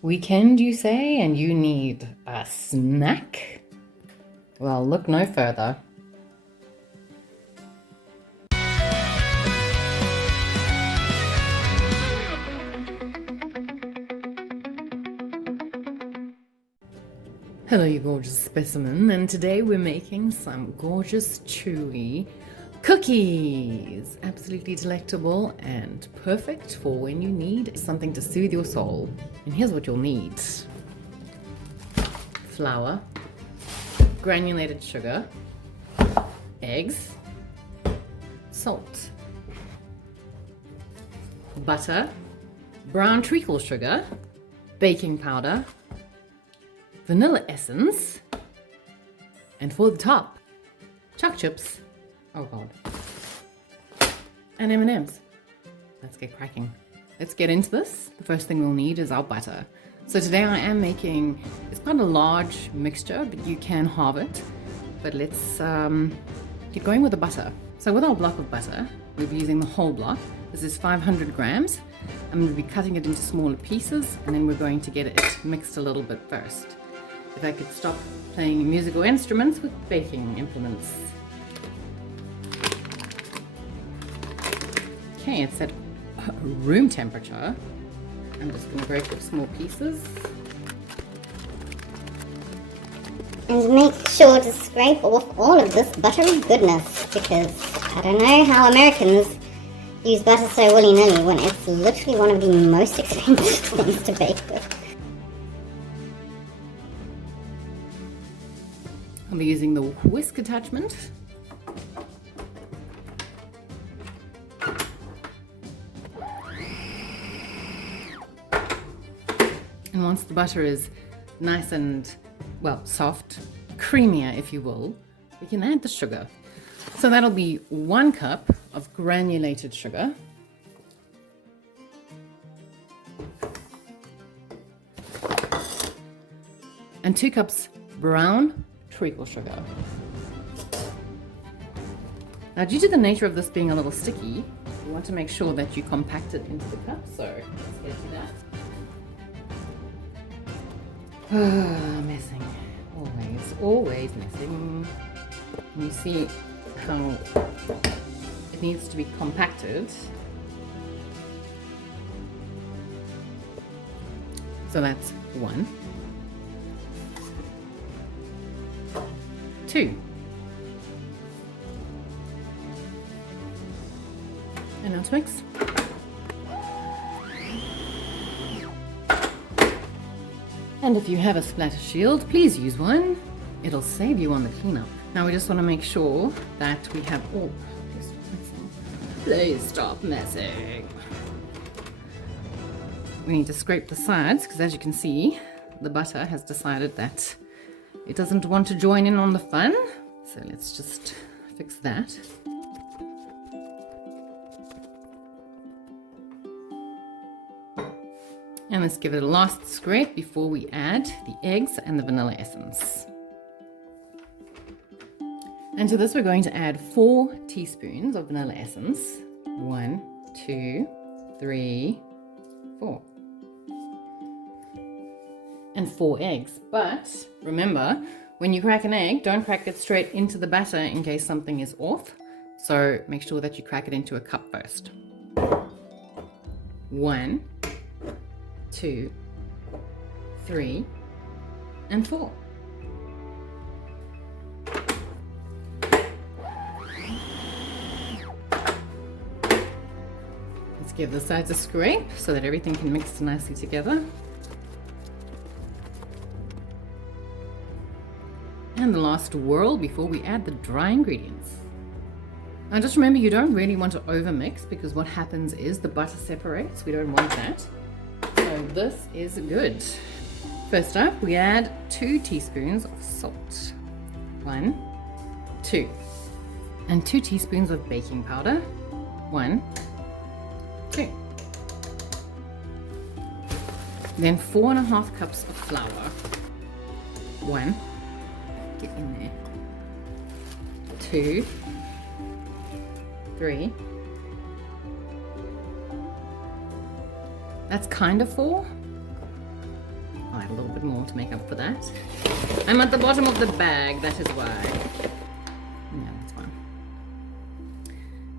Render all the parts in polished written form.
Weekend, you say, and you need a snack? Well, look no further. Hello, you gorgeous specimen, and today we're making some gorgeous chewy cookies. Absolutely delectable and perfect for when you need something to soothe your soul. And here's what you'll need: flour, granulated sugar, eggs, salt, butter, brown treacle sugar, baking powder, vanilla essence, and for the top, choc chips. Oh god. And M&Ms. Let's get cracking. Let's get into this. The first thing we'll need is our butter. So today I am making, it's quite a large mixture, but you can halve it. But let's get going with the butter. So with our block of butter, we'll be using the whole block. This is 500 grams. I'm going to be cutting it into smaller pieces, and then we're going to get it mixed a little bit first. If I could stop playing musical instruments with baking implements. Okay, it's at room temperature. I'm just going to break up small pieces. And make sure to scrape off all of this buttery goodness, because I don't know how Americans use butter so willy-nilly when it's literally one of the most expensive things to bake with. I'll be using the whisk attachment. And once the butter is nice and, well, soft, creamier if you will, we can add the sugar. So that'll be 1 cup of granulated sugar. And 2 cups brown treacle sugar. Now, due to the nature of this being a little sticky, you want to make sure that you compact it into the cup, so let's get to that. Messing. Always messing. And you see how it needs to be compacted. So that's 1. 2. And now to mix. And if you have a splatter shield, please use one. It'll save you on the cleanup. Now we just want to make sure that we have all... Please stop messing. We need to scrape the sides, because as you can see, the butter has decided that it doesn't want to join in on the fun. So let's just fix that. And let's give it a last scrape before we add the eggs and the vanilla essence. And to this we're going to add 4 teaspoons of vanilla essence. 1, 2, 3, 4. And 4 eggs. But remember, when you crack an egg, don't crack it straight into the batter in case something is off. So make sure that you crack it into a cup first. 1, 2, 3, and 4. Let's give the sides a scrape so that everything can mix nicely together. And the last whirl before we add the dry ingredients. Now just remember, you don't really want to overmix, because what happens is the butter separates. We don't want that. So this is good. First up, we add 2 teaspoons of salt. 1, 2. And 2 teaspoons of baking powder. 1, 2. Then 4.5 cups of flour. 1. Get in there. 2, 3. That's kind of 4. bit more to make up for that. I'm at the bottom of the bag, that is why. Yeah, that's fine.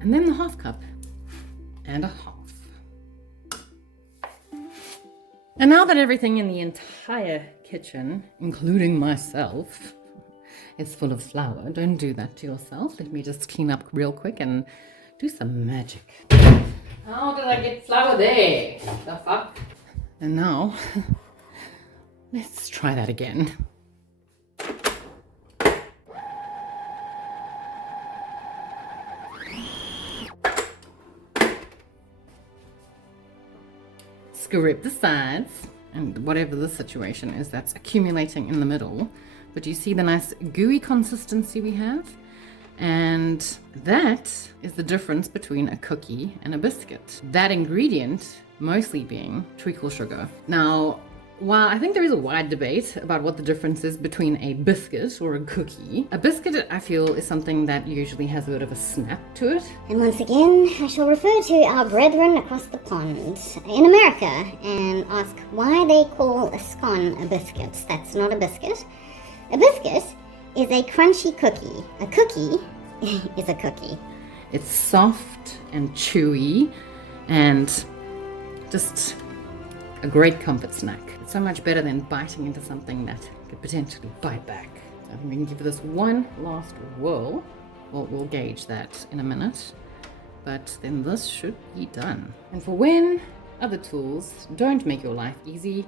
And then the half cup. And a half. And now that everything in the entire kitchen, including myself, is full of flour, don't do that to yourself. Let me just clean up real quick and do some magic. How did I get flour there? The fuck? And now, let's try that again. Scrape the sides and whatever the situation is that's accumulating in the middle. But you see the nice gooey consistency we have? And that is the difference between a cookie and a biscuit. That ingredient mostly being treacle sugar. Now, while I think there is a wide debate about what the difference is between a biscuit or a cookie, a biscuit I feel is something that usually has a bit of a snap to it. And once again, I shall refer to our brethren across the pond in America and ask why they call a scone a biscuit. That's not a biscuit. A biscuit is a crunchy cookie. A cookie is a cookie. It's soft and chewy and just a great comfort snack. It's so much better than biting into something that could potentially bite back. So I think we can give this one last whirl. We'll gauge that in a minute. But then this should be done. And for when other tools don't make your life easy,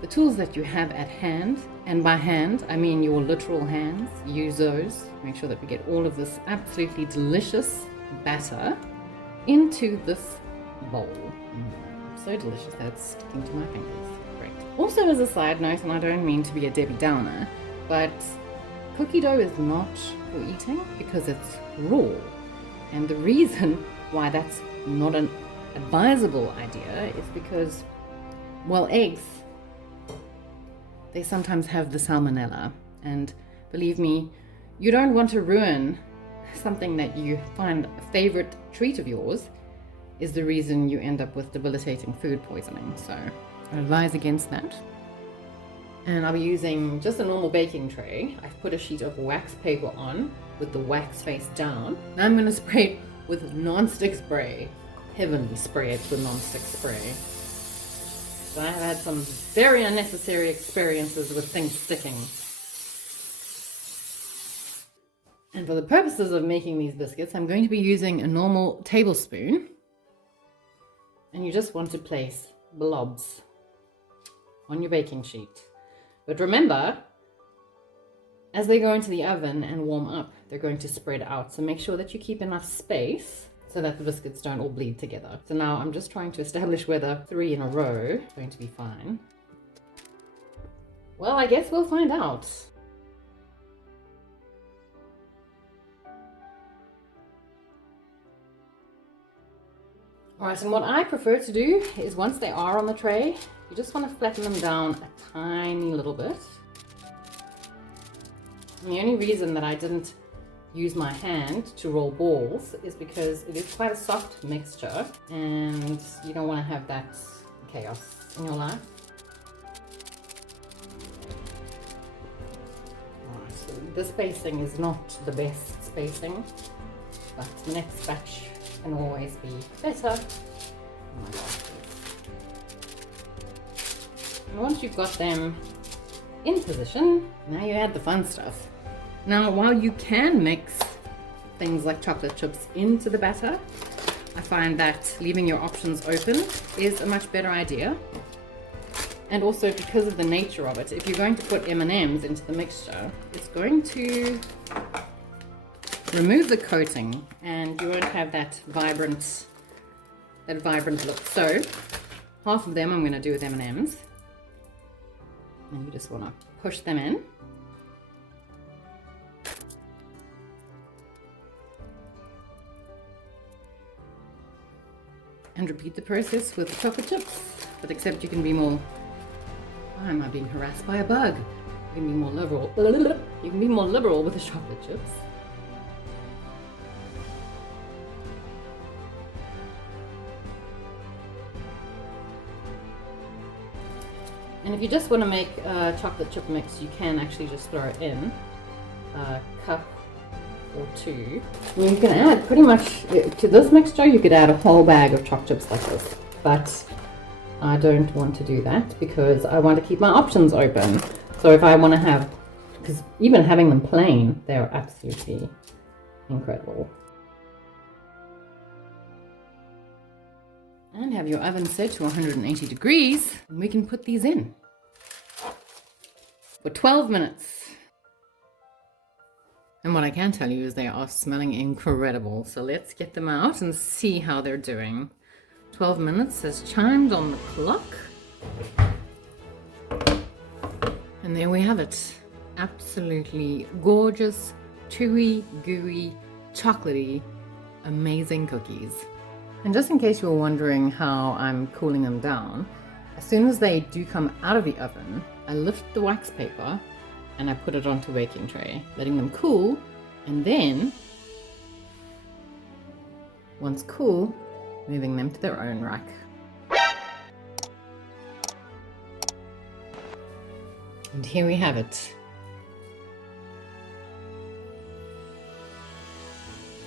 the tools that you have at hand, and by hand, I mean your literal hands, use those. Make sure that we get all of this absolutely delicious batter into this bowl. So delicious that it's sticking to my fingers. Great. Also, as a side note, and I don't mean to be a Debbie Downer, but cookie dough is not for eating because it's raw. And the reason why that's not an advisable idea is because, well, eggs, they sometimes have the salmonella, and believe me, you don't want to ruin something that you find a favorite treat of yours is the reason you end up with debilitating food poisoning. So I advise against that. And I'll be using just a normal baking tray. I've put a sheet of wax paper on with the wax face down. Now I'm going to spray it with non-stick spray. Heavily spray it with non-stick spray. So I've had some very unnecessary experiences with things sticking. And for the purposes of making these biscuits, I'm going to be using a normal tablespoon. And you just want to place blobs on your baking sheet. But remember, as they go into the oven and warm up, they're going to spread out. So make sure that you keep enough space so that the biscuits don't all bleed together. So now I'm just trying to establish whether 3 in a row is going to be fine. Well, I guess we'll find out. Alright, and what I prefer to do is once they are on the tray, you just want to flatten them down a tiny little bit. And the only reason that I didn't use my hand to roll balls is because it is quite a soft mixture and you don't want to have that chaos in your life. Alright, so the spacing is not the best spacing, but the next batch can always be better. Oh my gosh. And once you've got them in position, now you add the fun stuff. Now, while you can mix things like chocolate chips into the batter, I find that leaving your options open is a much better idea. And also because of the nature of it, if you're going to put M&Ms into the mixture, it's going to remove the coating and you won't have that vibrant look. So half of them I'm going to do with M&Ms, and you just want to push them in. And repeat the process with the chocolate chips, but except you can be more, why am I being harassed by a bug? You can be more liberal. You can be more liberal with the chocolate chips. And if you just want to make a chocolate chip mix, you can actually just throw it in a cup or two. And you can add pretty much to this mixture, you could add a whole bag of choc chips like this. But I don't want to do that because I want to keep my options open. So if I want to have, because even having them plain, they're absolutely incredible. And have your oven set to 180 degrees, and we can put these in for 12 minutes. And what I can tell you is they are smelling incredible. So let's get them out and see how they're doing. 12 minutes has chimed on the clock. And there we have it. Absolutely gorgeous, chewy, gooey, chocolatey, amazing cookies. And just in case you were wondering how I'm cooling them down, as soon as they do come out of the oven, I lift the wax paper and I put it onto a baking tray, letting them cool, and then, once cool, moving them to their own rack. And here we have it.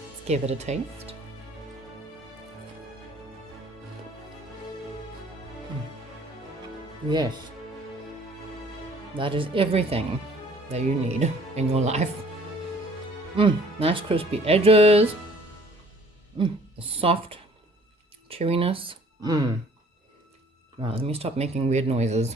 Let's give it a taste. Yes, that is everything that you need in your life. Nice crispy edges. The soft chewiness. Well, let me stop making weird noises.